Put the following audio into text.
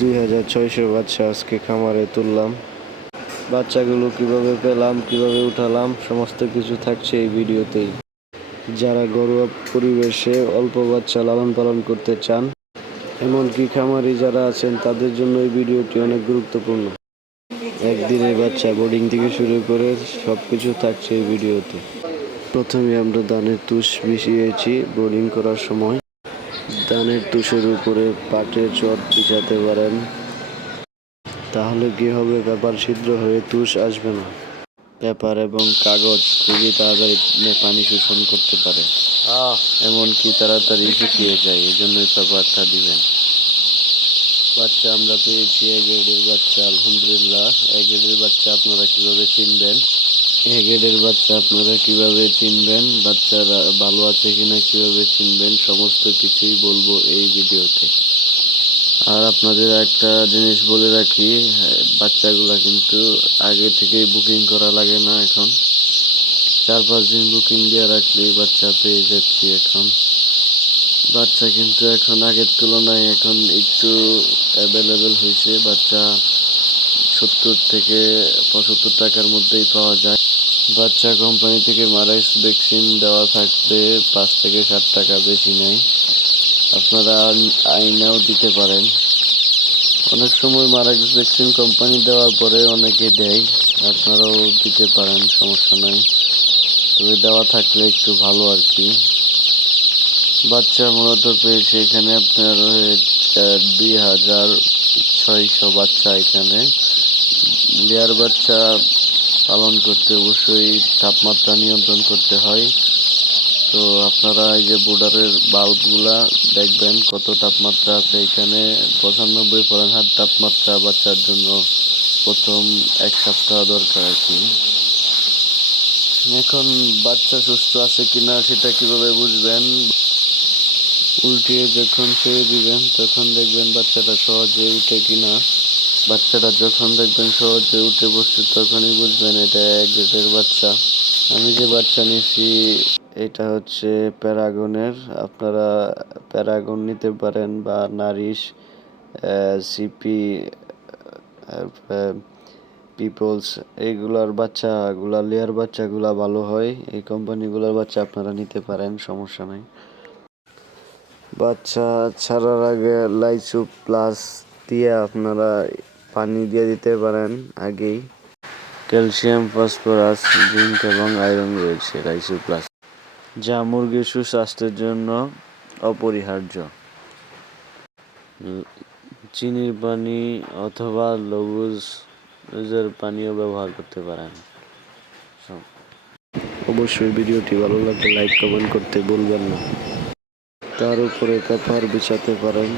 2600 বাচ্চা আজকে খামারে তুললাম। বাচ্চাগুলো কিভাবে পেলাম, কিভাবে উঠালাম, সমস্ত কিছু থাকছে এই ভিডিওতেই। যারা ঘরোয়া পরিবেশে অল্প বাচ্চা লালন পালন করতে চান, এমনকি খামারি যারা আছেন, তাদের জন্য এই ভিডিওটি অনেক গুরুত্বপূর্ণ। একদিনের বাচ্চা বোর্ডিং থেকে শুরু করে সবকিছু থাকছে এই ভিডিওতে। প্রথমে আমরা ধানের তুষ মিশিয়েছি বোর্ডিং করার সময়। ধানের তুষের উপরে পাটের চট বিছাতে পারেন, তাহলে কি হবে, পেপার ছিদ্র হয়ে তুষ আসবে না। পেপার এবং কাগজ খুবই তাড়াতাড়ি পানি শোষণ করতে পারে, এমনকি তাড়াতাড়ি শুকিয়ে যায়, এজন্যই পেপারটা দিবেন। বাচ্চা আমরা পেয়েছি এ গ্রেডের বাচ্চা, আলহামদুলিল্লাহ। এ গ্রেডের বাচ্চা আপনারা কিভাবে চিনবেন? বাচ্চারা ভালো আছে কিনা কিভাবে চিনবেন, সমস্ত কিছুই বলবো এই ভিডিওতে। আর আপনাদের একটা জিনিস বলে রাখি, বাচ্চাগুলা কিন্তু আগে থেকেই বুকিং করা লাগে না। এখন 4-5 দিন বুকিং দিয়ে রাখলেই বাচ্চা পেয়ে যাচ্ছি। এখন বাচ্চা কিন্তু এখন আগের তুলনায় এখন একটু অ্যাভেলেবেল হয়েছে। বাচ্চা 70 থেকে 75 টাকার মধ্যেই পাওয়া যায়। বাচ্চা কোম্পানি থেকে মারাইস ভ্যাকসিন দেওয়া থাকলে 5 থেকে 7 টাকা বেশি নেয়। আপনারা আইনাও দিতে পারেন। অনেক সময় মারাইস ভ্যাকসিন কোম্পানি দেওয়ার পরে অনেকে দেয়, আপনারাও দিতে পারেন, সমস্যা নাই। তবে দেওয়া থাকলে একটু ভালো আর কি। বাচ্চা মূলত পেয়েছে এখানে আপনার 2600 বাচ্চা। এখানে লেয়ার বাচ্চা পালন করতে অবশ্যই তাপমাত্রা নিয়ন্ত্রণ করতে হয়। তো আপনারা এই যে বোর্ডারের বাল্বগুলা দেখবেন কত তাপমাত্রা আছে। এখানে 95 তাপমাত্রা বাচ্চার জন্য প্রথম 1 সপ্তাহ দরকার আর কি। এখন বাচ্চা সুস্থ আছে কিনা সেটা কিভাবে বুঝবেন? উল্টিয়ে যখন ছেড়ে দিবেন তখন দেখবেন বাচ্চাটা সহজে উঠে কিনা। বাচ্চাটা যখন দেখবেন সহজে উঠে বসছে তখনই বুঝবেন এটা এক গ্রেডের বাচ্চা। আমি যে বাচ্চা নিছি এটা হচ্ছে প্যারাগনের। আপনারা প্যারাগন নিতে পারেন বা নারিশ, সিপি, পিপলস, এইগুলার বাচ্চাগুলা, লেয়ার বাচ্চাগুলা ভালো হয়। এই কোম্পানিগুলোর বাচ্চা আপনারা নিতে পারেন, সমস্যা নাই। বাচ্চা ছাড়ার আগে লাইসু প্লাস দিয়ে আপনারা পানি দিয়ে দিতে পারেন আগেই। ক্যালসিয়াম, ফসফরাস, জিঙ্ক এবং আয়রন রয়েছে লাইসু প্লাস, যা মুরগির সুস্বাস্থ্যের জন্য অপরিহার্য। চিনির পানি অথবা লেবুর পানিও ব্যবহার করতে পারেন। অবশ্যই ভিডিওটি ভালো লাগলে লাইক কমেন্ট করতে ভুলবেন না। তার উপরে পেপার বিছাতে পারেন।